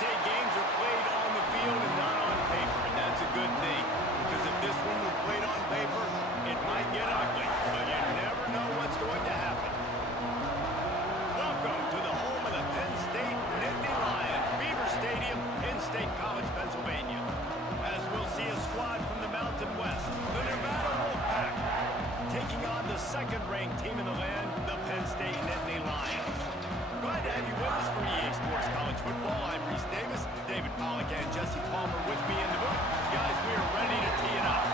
say games are played on the field and not on paper, and that's a good thing. Because if this one were played on paper, it might get ugly, but you never know what's going to happen. Welcome to the home of the Penn State Nittany Lions, Beaver Stadium in State College, Pennsylvania. As we'll see a squad from the Mountain West, the Nevada Wolfpack, taking on the second-ranked team in the land, the Penn State Nittany Lions. Glad to have you with us for EA Sports College Football. I'm Reese Davis, David Pollack, and Jesse Palmer with me in the booth. Guys, we are ready to tee it up.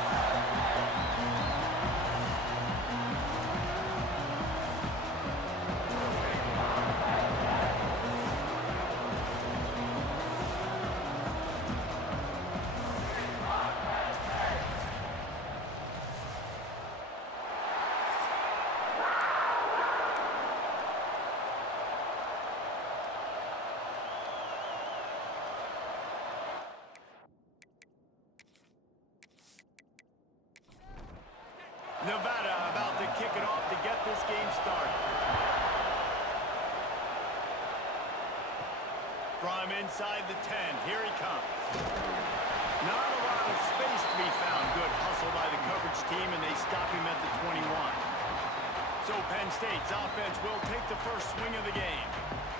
Nevada about to kick it off to get this game started. From inside the 10, here he comes. Not a lot of space to be found. Good hustle by the coverage team, and they stop him at the 21. So Penn State's offense will take the first swing of the game.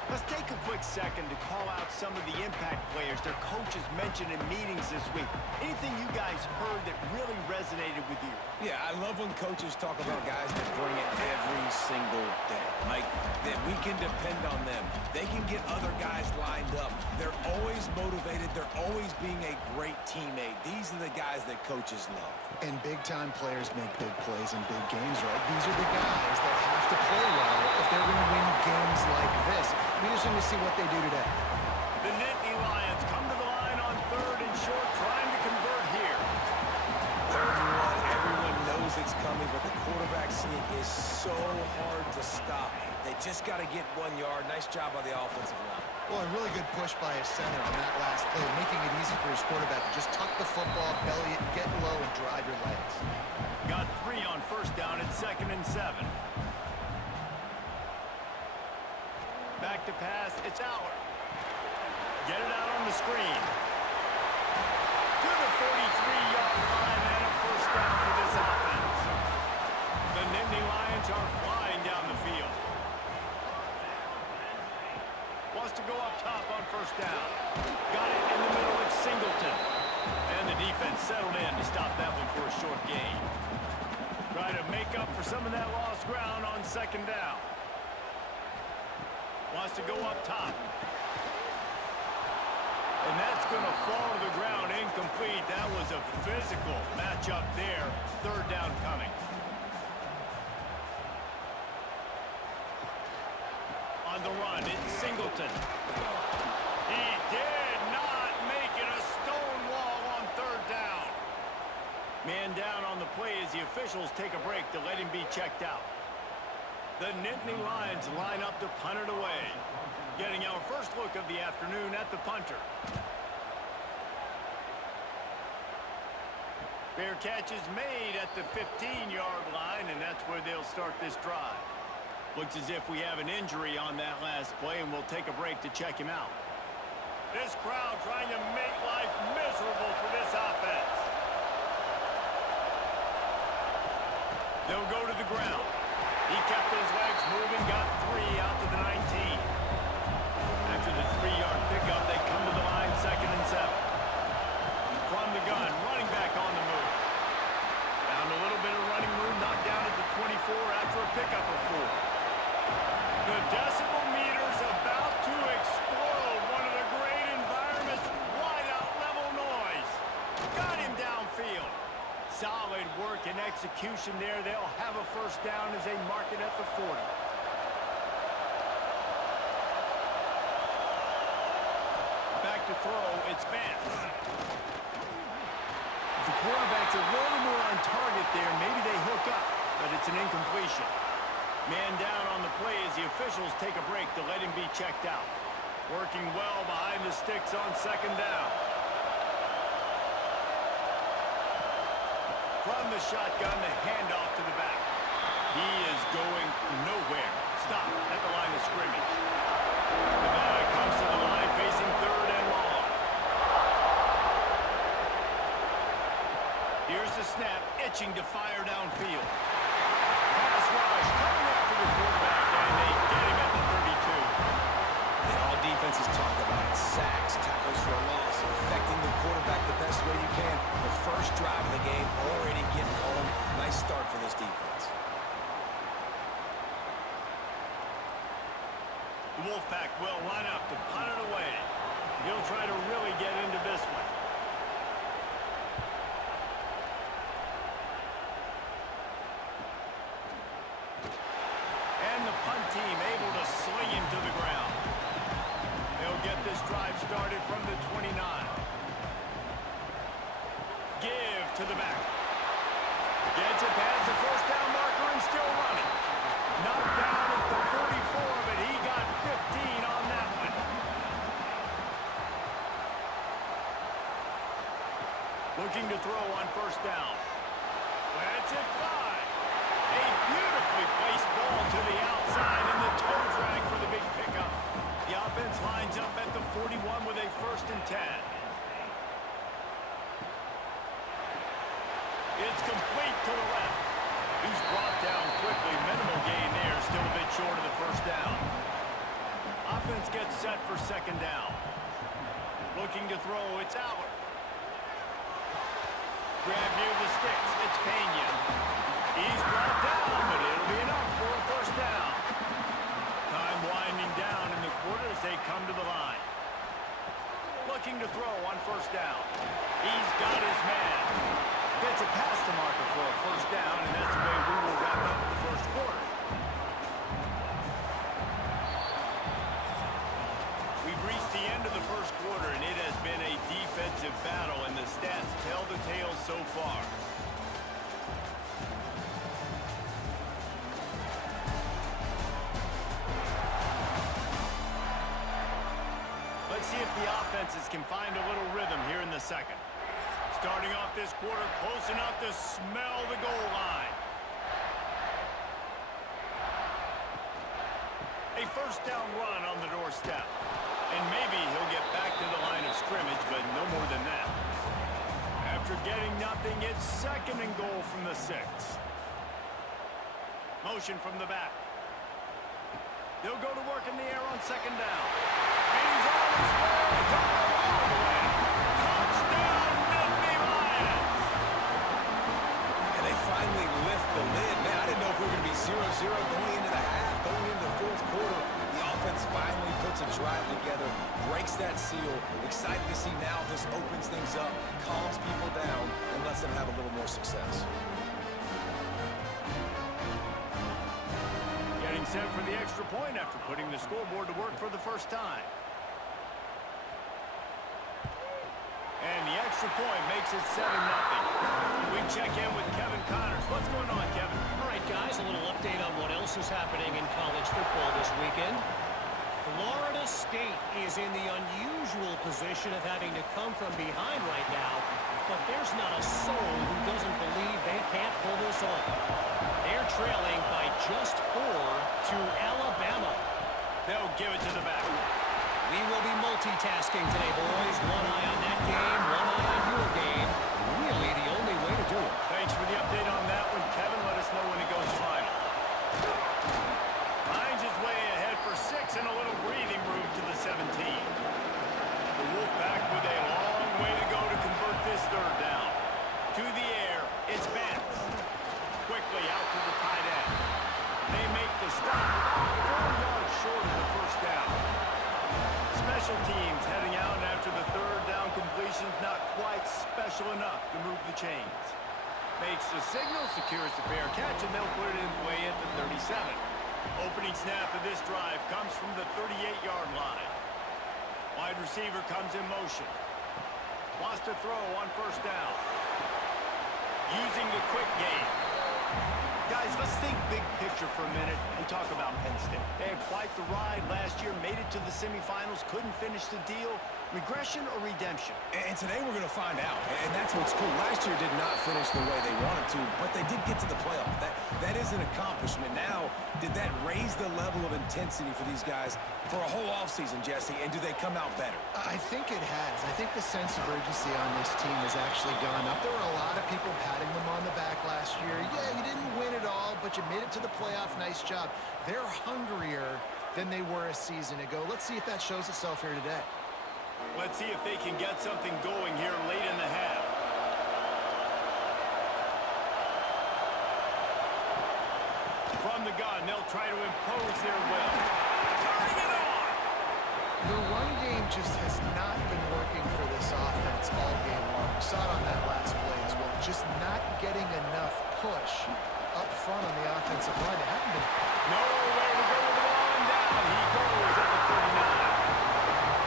Let's take a quick second to call out some of the impact players their coaches mentioned in meetings this week. Anything you guys heard that really resonated with you? Yeah, I love when coaches talk about guys that bring it every single day. Like, that we can depend on them. They can get other guys lined up. They're always motivated. They're always being a great teammate. These are the guys that coaches love. And big-time players make big plays in big games, right? These are the guys that have to play well if they're going to win games like this. We just need to see what they do today. The Nittany Lions come to the line on third and short, trying to convert here. Third and one, everyone knows it's coming, but the quarterback sneak is so hard to stop. They just got to get 1 yard. Nice job by the offensive line. Well, a really good push by his center on that last play, making it easy for his quarterback to just tuck the football, belly it, get low, and drive your legs. Got 3 on first down at 2nd and 7. Back to pass, it's Aller. Get it out on the screen. To the 43-yard line and a first down for this offense. The Nittany Lions are flying down the field. Wants to go up top on first down. Got it in the middle, it's Singleton. And the defense settled in to stop that one for a short gain. Try to make up for some of that lost ground on second down. Wants to go up top. And that's going to fall to the ground incomplete. That was a physical matchup there. Third down coming. On the run, it's Singleton. He did not make it a stone wall on third down. Man down on the play as the officials take a break to let him be checked out. The Nittany Lions line up to punt it away. Getting our first look of the afternoon at the punter. Fair catch is made at the 15-yard line, and that's where they'll start this drive. Looks as if we have an injury on that last play, and we'll take a break to check him out. This crowd trying to make life miserable for this offense. They'll go to the ground. He kept his legs moving, got 3 out to the 19. After the 3-yard pickup, they come to the line, 2nd and 7. From the gun, running back on the move. Found a little bit of running room, knocked down at the 24 after a pickup of 4. The decibel meter's about to explode. One of the great environments, wide out level noise. Got him downfield. Solid work and execution there. They'll have a first down as they mark it at the 40. Back to throw, it's Vance. The quarterback's a little more on target there. Maybe they hook up, but it's an incompletion. Man down on the play as the officials take a break to let him be checked out. Working well behind the sticks on second down. From the shotgun, the handoff to the back. He is going nowhere. Stop at the line of scrimmage. Nevada comes to the line facing 3rd and long. snap, itching to fire downfield. Pass rush, coming after the quarterback, and they get him at the 32. And all defenses talk about it. Sacks, tackles for a loss, affecting the quarterback the best way you can. The first drive of the game already getting home. Nice start for this defense. The Wolfpack will line up to punt it away. He'll try to really get into this one. And the punt team able to sling him to the ground. They'll get this drive started from the 29. Give to the back. Gets it past the first down marker and still running. Knocked down at the 44, but he got 15 on that one. Looking to throw on first down. Lets it fly. A beautifully placed ball to the outside and the toe drag for the big pickup. The offense lines up at the 41 with a 1st and 10. It's complete to the left. He's brought down quickly. Minimal gain there. Still a bit short of the first down. Offense gets set for 2nd down. Looking to throw. It's Albert. Grab near the sticks. It's Pena. He's brought down, but it'll be enough for a 1st down. Time winding down in the quarter as they come to the line. Looking to throw on 1st down. He's got his man. Gets it past the marker for a 1st down, and that's the way we will wrap up the 1st quarter. We've reached the end of the 1st quarter, and it has been a defensive battle, and the stats tell the tale so far. Let's see if the offenses can find a little rhythm here in the 2nd. Starting off this quarter, close enough to smell the goal line. A 1st down run on the doorstep. And maybe he'll get back to the line of scrimmage, but no more than that. After getting nothing, it's 2nd and goal from the 6. Motion from the back. They'll go to work in the air on 2nd down. And he's on his way. All the way. Touchdown, Nittany Lions. And they finally lift the lid. Man, I didn't know if we were going to be 0-0 going into the half, going into the 4th quarter. The offense finally puts a drive together, breaks that seal. Excited to see now this opens things up, calms people down, and lets them have a little more success. Getting set for the extra point after putting the scoreboard to work for the 1st time. And the extra point makes it 7-0. We check in with Kevin Connors. What's going on, Kevin? All right, guys, a little update on what else is happening in college football this weekend. Florida State is in the unusual position of having to come from behind right now, but there's not a soul who doesn't believe they can't pull this off. They're trailing by just 4 to Alabama. They'll give it to the back. We will be multitasking today, boys. One eye on that game, one eye on your game. Really the only way to do it. Thanks for the update on that one, Kevin. Let us know when it goes final. Finds his way ahead for 6 and a little breathing room to the 17. The Wolfpack with a long way to go to convert this 3rd down. To the air, it's Vance. Quickly out to the tight end. They make the stop about 4 yards short of the 1st down. Special teams heading out after the 3rd down completion's not quite special enough to move the chains. Makes the signal, secures the fair catch, and they'll put it in play at the 37. Opening snap of this drive comes from the 38-yard line. Wide receiver comes in motion. Wants to throw on 1st down. Using the quick game. Guys, let's think big picture for a minute and talk about Penn State. They had quite the ride last year, made it to the semifinals, couldn't finish the deal. Regression or redemption? And today we're going to find out. And that's what's cool. Last year did not finish the way they wanted to, but they did get to the playoff. That is an accomplishment. Now, did that raise the level of intensity for these guys for a whole offseason, Jesse? And do they come out better? I think it has. I think the sense of urgency on this team has actually gone up. There were a lot of people patting them on the back last year. Yeah, you didn't win it all, but you made it to the playoff. Nice job. They're hungrier than they were a season ago. Let's see if that shows itself here today. Let's see if they can get something going here late in the half. From the gun, they'll try to impose their will. Turning it on! The run game just has not been working for this offense all game long. We saw it on that last play as well. Just not getting enough push up front on the offensive line. It hasn't been... Nowhere to go with the ball and down. He goes at the 39.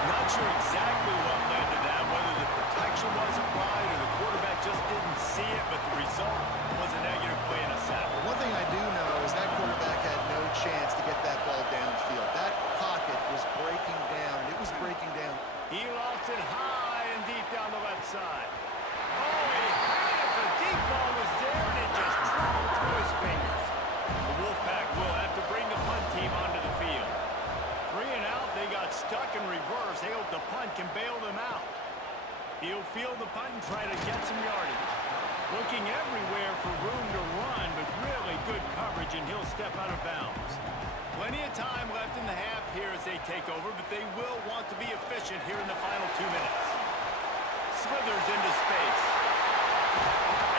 Not sure exactly what led to that, whether the protection wasn't right or the quarterback just didn't see it, but the result was a negative play and a sack. One thing I do know is that quarterback had no chance to get that ball downfield. That pocket was breaking down, and it was breaking down. He lost it high and deep down the left side. Oh, he had it. The deep ball was there, and it just trickled through his fingers. The Wolfpack will have to bring the punt team onto the field. 3 and out, they got stuck in reverse. They hope the punt can bail them out. He'll field the punt and try to get some yardage. Looking everywhere for room to run, but really good coverage, and he'll step out of bounds. Plenty of time left in the half here as they take over, but they will want to be efficient here in the final 2 minutes. Slithers into space.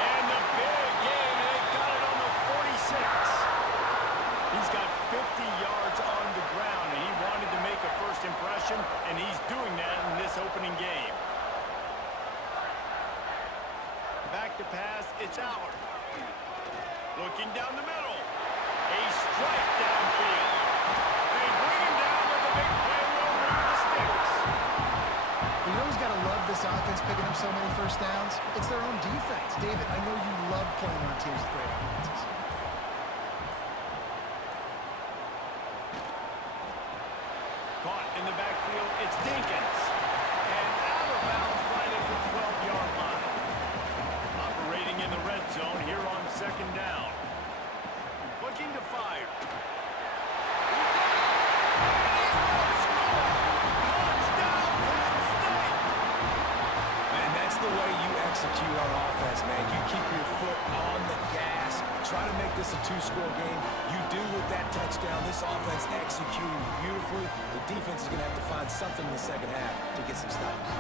And the big game, they've got it on the 46. He's got 50 yards on the ground, and he wanted to make a first impression, and he's doing that in this opening game. Back to pass, it's Allard. Looking down the middle. A strike downfield. They bring him down with a big play over the sticks. You always got to love this offense picking up so many first downs. It's their own defense. David, I know you love playing on teams with great offenses. Caught in the backfield, it's Dinkins. And out of bounds right at the 12-yard line. Operating in the red zone here on second down. Looking to fire. Touchdown, Penn State! And that's the way you execute on offense, man. You keep your foot on the gas. Try to make this a 2-score game. You do with that touchdown. This offense executing beautifully. The defense is going to have to find something in the second half to get some stops.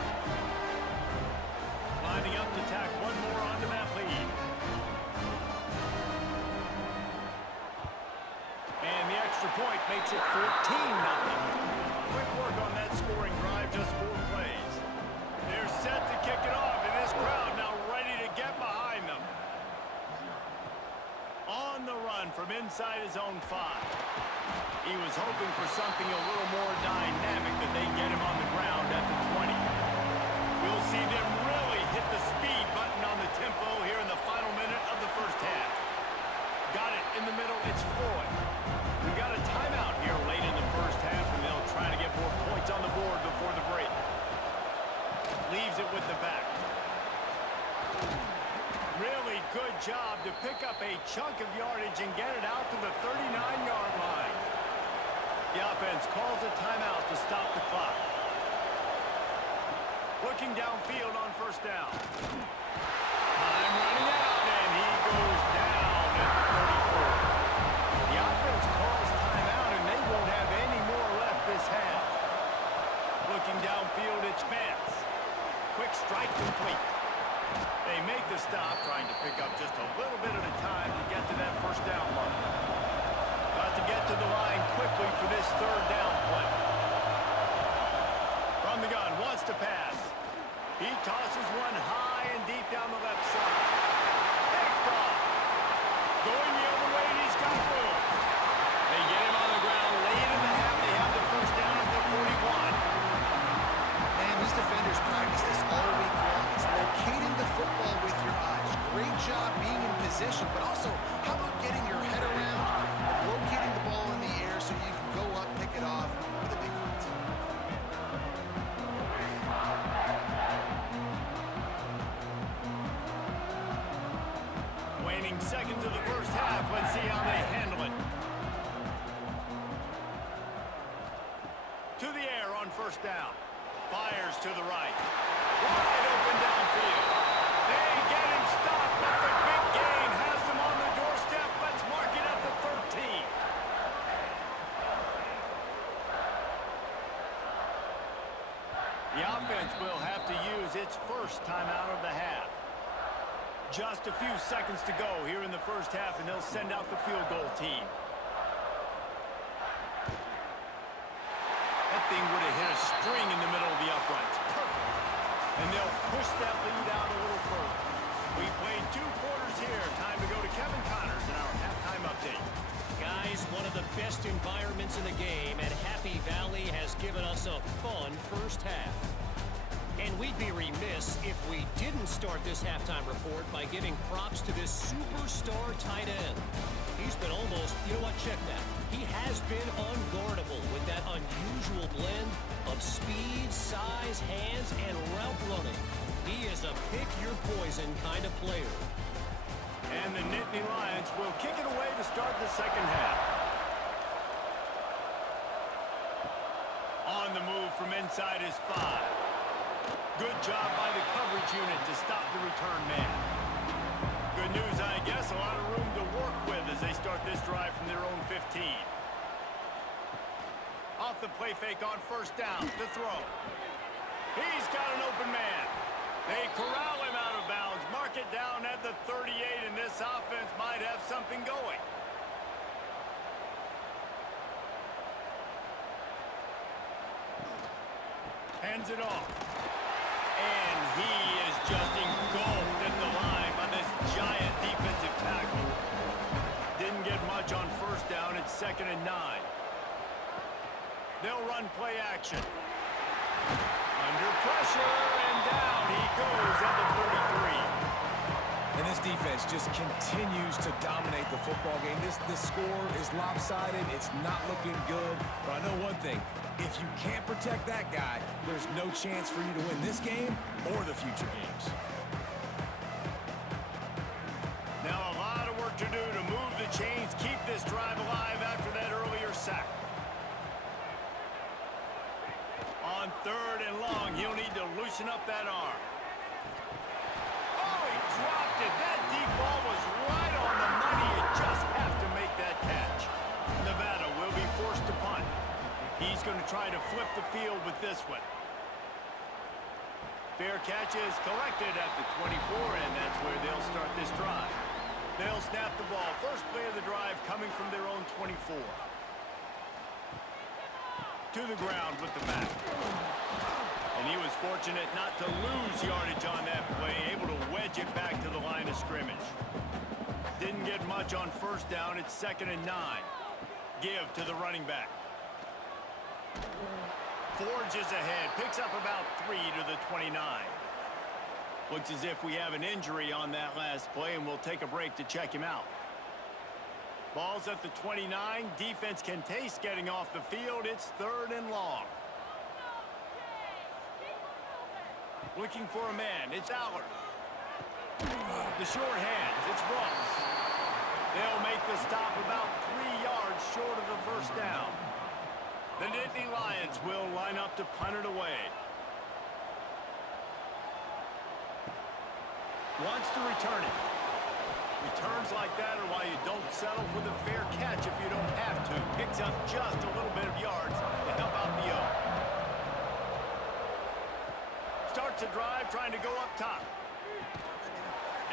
Lining up to tack one more onto that lead. And the extra point makes it 14-0. Quick work on that scoring drive, just 4 plays. They're set to kick it off, and this crowd now ready to get behind them. On the run from inside his own 5. He was hoping for something a little more dynamic, that they get him on the ground at the 20. We'll see them really hit the speed button on the tempo here in the final minute of the first half. Got it in the middle, it's Floyd. We got a timeout here late in the first half, and they'll try to get more points on the board before the break. Leaves it with the back. Really good job to pick up a chunk of yardage and get it out to the 39-yard line. The offense calls a timeout to stop the clock. Looking downfield on first down. Time running out, and he goes down at the 34. The offense calls timeout, and they won't have any more left this half. Looking downfield, it's Vance. Quick strike complete. They make the stop, trying to pick up just a little bit at a time to get to that first down mark. Got to get to the line quickly for this third down play. From the gun, wants to pass. He tosses one high and deep down the left side. Picked off. Going the other way, and he's got room. They get him on the ground late in the half. They have the first down at the 41. Man, these defenders practice this all week long. It's locating the football with your eyes. Great job being in position, but also, how about getting your head around and locating the ball in the air so you can go up, pick it off with a big foot. seconds of the first half. Let's see how they handle it. To the air on first down. Fires to the right. Wide open downfield. They get him stopped, but the big gain has them on the doorstep. Let's mark it at the 13. The offense will have to use its first timeout of the half. Just a few seconds to go here in the first half, and they'll send out the field goal team. That thing would have hit a string in the middle of the uprights. Perfect. And they'll push that lead out a little further. We played 2 quarters here. Time to go to Kevin Connors in our halftime update. Guys, one of the best environments in the game, and Happy Valley has given us a fun first half. And we'd be remiss if we didn't start this halftime report by giving props to this superstar tight end. He's been almost, you know what, check that. He has been unguardable with that unusual blend of speed, size, hands, and route running. He is a pick-your-poison kind of player. And the Nittany Lions will kick it away to start the second half. On the move from inside is 5. Good job by the coverage unit to stop the return man. Good news, I guess, a lot of room to work with as they start this drive from their own 15. Off the play fake on first down to throw. He's got an open man. They corral him out of bounds. Mark it down at the 38, and this offense might have something going. Hands it off. And he is just engulfed at the line by this giant defensive tackle. Didn't get much on first down. It's 2nd and 9. They'll run play action. Under pressure, and down he goes at the 33. And this defense just continues to dominate the football game. This score is lopsided. It's not looking good. But I know one thing. If you can't protect that guy, there's no chance for you to win this game or the future games. Now a lot of work to do to move the chains, keep this drive alive after that earlier sack. On 3rd and long, he'll need to loosen up that arm. Oh, he dropped it. That deep ball was right on the money. You just have to make that catch. Nevada will be forced to punt. He's going to try to flip the field with this one. Fair catch is collected at the 24, and that's where they'll start this drive. They'll snap the ball. First play of the drive coming from their own 24. To the ground with the back. And he was fortunate not to lose yardage on that play, able to wedge it back to the line of scrimmage. Didn't get much on first down. It's 2nd and 9. Give to the running back. Forges ahead, picks up about 3 to the 29. Looks as if we have an injury on that last play, and we'll take a break to check him out. Ball's at the 29. Defense can taste getting off the field. It's 3rd and long. Looking for a man. It's Allard. The short hands. It's Ross. They'll make the stop about 3 yards short of the first down. The Nittany Lions will line up to punt it away. Wants to return it. Returns like that are why you don't settle for the fair catch if you don't have to. Picks up just a little bit of yards to help out the O. Starts a drive trying to go up top.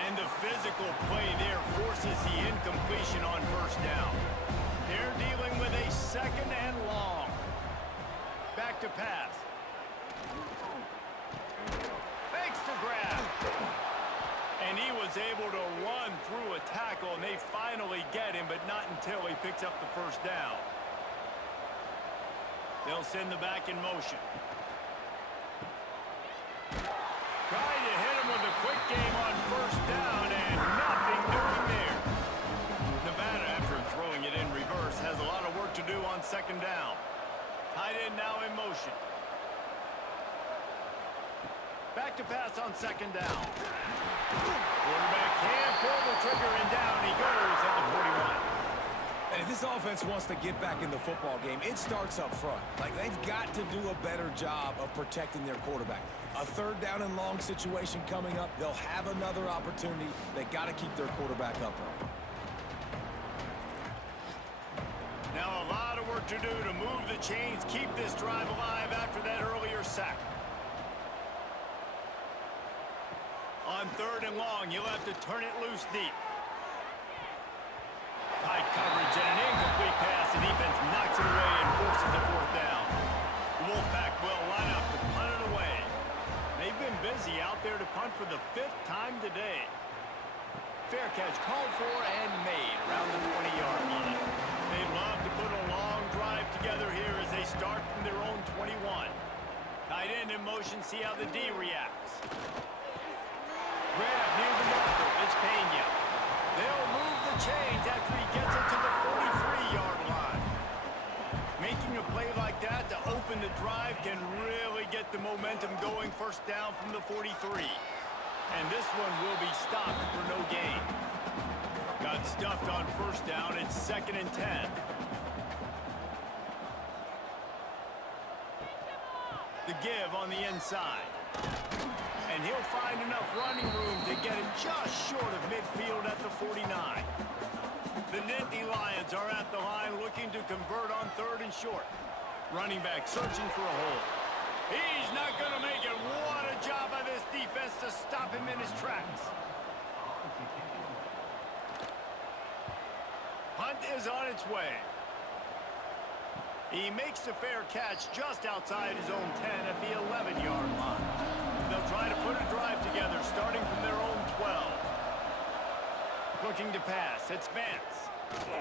And the physical play there forces the incompletion on first down. They're dealing with a 2nd and long. Back to pass. Makes the grab. And he was able to run through a tackle, and they finally get him, but not until he picks up the first down. They'll send the back in motion. Trying to hit him with a quick game on first down, and nothing doing there. Nevada, after throwing it in reverse, has a lot of work to do on 2nd down. Tight end now in motion. Back to pass on 2nd down. Quarterback can't pull the trigger, and down he goes at the 41. And if this offense wants to get back in the football game, it starts up front. Like, they've got to do a better job of protecting their quarterback. A third down and long situation coming up, they'll have another opportunity. They got to keep their quarterback upright. Now a lot of work to do to move the chains, keep this drive alive after that earlier sack. On third and long, you'll have to turn it loose deep. Tight coverage and an incomplete pass. The defense knocks it away and forces a fourth down. The Wolfpack will line up to punt it away. They've been busy out there to punt for the 5th time today. Fair catch called for and made around the 20-yard line. They'd love to put a long drive together here as they start from their own 21. Tight end in motion, see how the D reacts. Grab near the marker, it's Penn. They'll move the chains after he gets it to the 43-yard line. Making a play like that to open the drive can really get the momentum going. First down from the 43. And this one will be stopped for no gain. Got stuffed on first down. It's 2nd and 10. The give on the inside. And he'll find enough running room to get it just short of midfield at the 49. The Nittany Lions are at the line looking to convert on third and short. Running back searching for a hole. He's not going to make it. What a job by this defense to stop him in his tracks. Punt is on its way. He makes the fair catch just outside his own 10 at the 11-yard line. They'll try to put a drive together starting from their own 12. Looking to pass. It's Vance.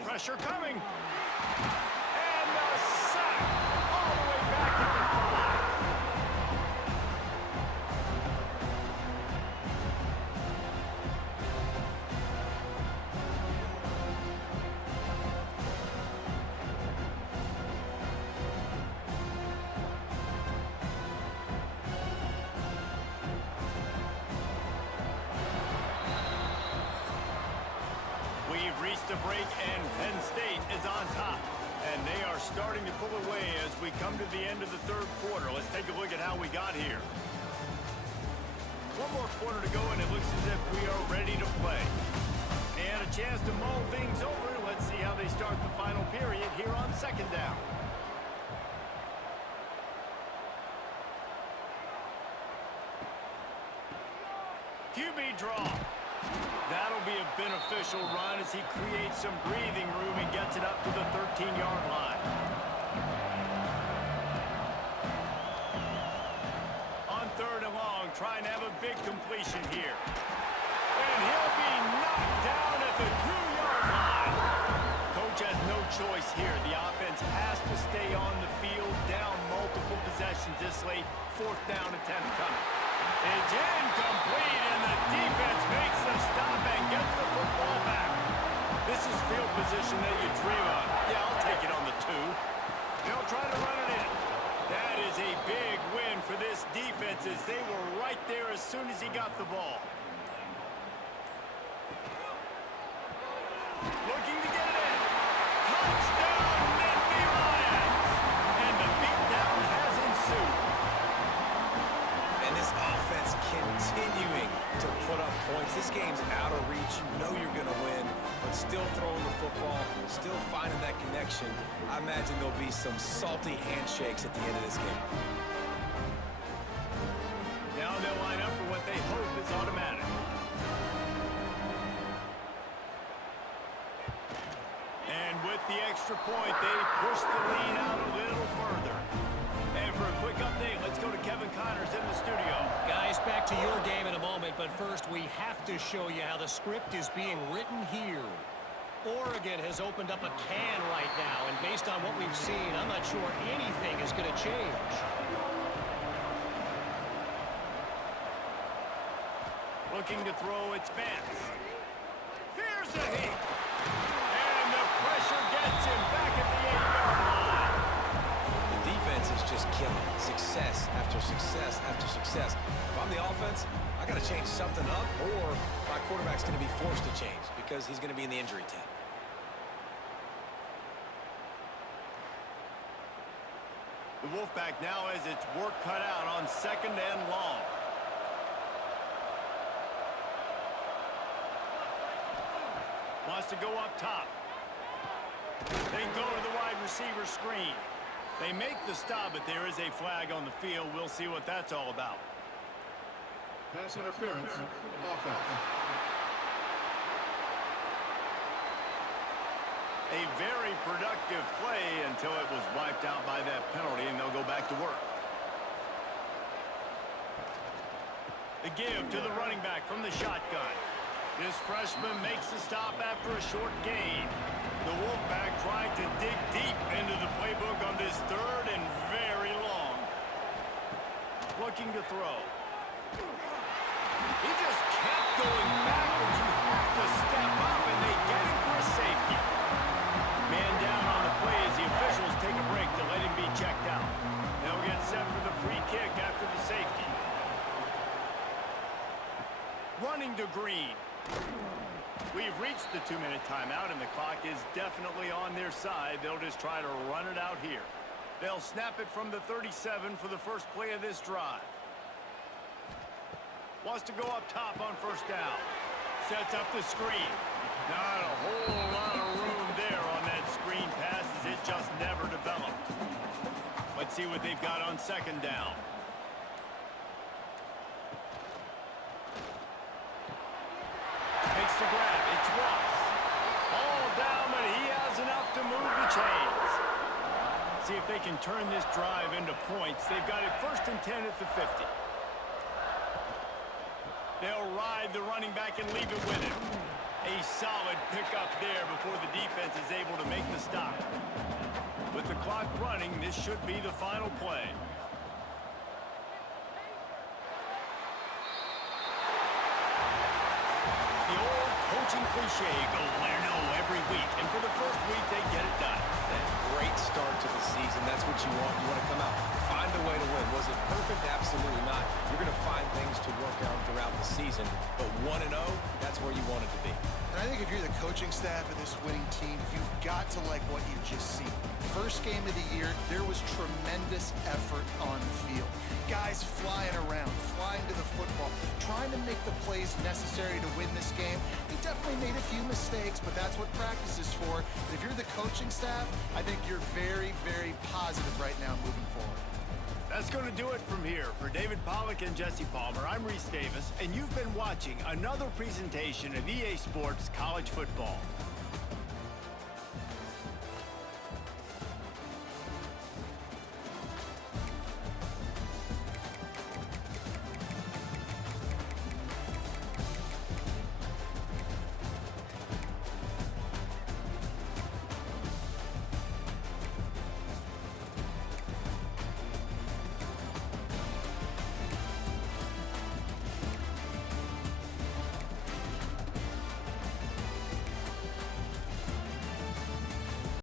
Pressure coming. And the sack all the way back to the 5. We've reached a break, and Penn State is on top. And they are starting to pull away as we come to the end of the third quarter. Let's take a look at how we got here. One more quarter to go, and it looks as if we are ready to play. And a chance to mull things over. Let's see how they start the final period here on 2nd down. QB draw. That'll be a beneficial run as he creates some breathing room and gets it up to the 13-yard line. On third and long, trying to have a big completion here. And he'll be knocked down at the 2-yard line. Coach has no choice here. The offense has to stay on the field, down multiple possessions this late. 4th down attempt coming. It's incomplete, and the defense makes the stop and gets the football back. This is field position that you dream of. Yeah, I'll take it on the 2. They'll try to run it in. That is a big win for this defense as they were right there as soon as he got the ball. Looking to get it in. Touchdown, Nittany Lions! And the beatdown has ensued. And this offense continuing to put up points. This game's out of reach. You know you're going to win, but still throwing the football, still finding that connection. I imagine there'll be some salty handshakes at the end of this game. Now they'll line up for what they hope is automatic. And with the extra point, they push the lead out a little further. And for a quick update, let's go to Kevin Connors in the studio. Guys, back to your game in a moment, but first we have to show you how the script is being written here. Oregon has opened up a can right now, and based on what we've seen, I'm not sure anything is going to change. Looking to throw, it's Vance. Here's a hit. And the pressure gets him back at the 8-yard line. The defense is just killing success after success after success. If I'm the offense, I got to change something up, or my quarterback's going to be forced to change because he's going to be in the injury tent. The Wolfpack now has its work cut out on 2nd and long. Wants to go up top. They go to the wide receiver screen. They make the stop, but there is a flag on the field. We'll see what that's all about. Pass interference, offense. A very productive play until it was wiped out by that penalty, and they'll go back to work. The give to the running back from the shotgun. This freshman makes the stop after a short gain. The Wolfpack trying to dig deep into the playbook on this 3rd and very long. Looking to throw. He just kept going backwards. You have to step up, and they get him for a safety. Man down on the play as the officials take a break to let him be checked out. They'll get set for the free kick after the safety. Running to Green. We've reached the 2-minute timeout, and the clock is definitely on their side. They'll just try to run it out here. They'll snap it from the 37 for the first play of this drive. Wants to go up top on 1st down. Sets up the screen. Not a whole lot of room there on that screen pass as it just never developed. Let's see what they've got on 2nd down. Makes the grab. It's Ross. All down, but he has enough to move the chains. See if they can turn this drive into points. They've got it 1st and 10 at the 50. They'll ride the running back and leave it with him. A solid pickup there before the defense is able to make the stop. With the clock running, this should be the final play. The old coaching cliche, go win no every week. And for the first week, they get it done. Great start to the season. That's what you want. You want to come out, find a way to win. Was it perfect? Absolutely not. You're going to find things to work on throughout the season. But 1-0, that's where you want it to be. And I think if you're the coaching staff of this winning team, you've got to like what you just seen. First game of the year, there was tremendous effort on the field. Guys flying around, flying to the football, trying to make the plays necessary to win this game. He definitely made a few mistakes, but that's what practice is for. If you're the coaching staff, I think you're very, very positive right now moving forward. That's going to do it from here. For David Pollack and Jesse Palmer, I'm Reese Davis, and you've been watching another presentation of EA Sports College Football.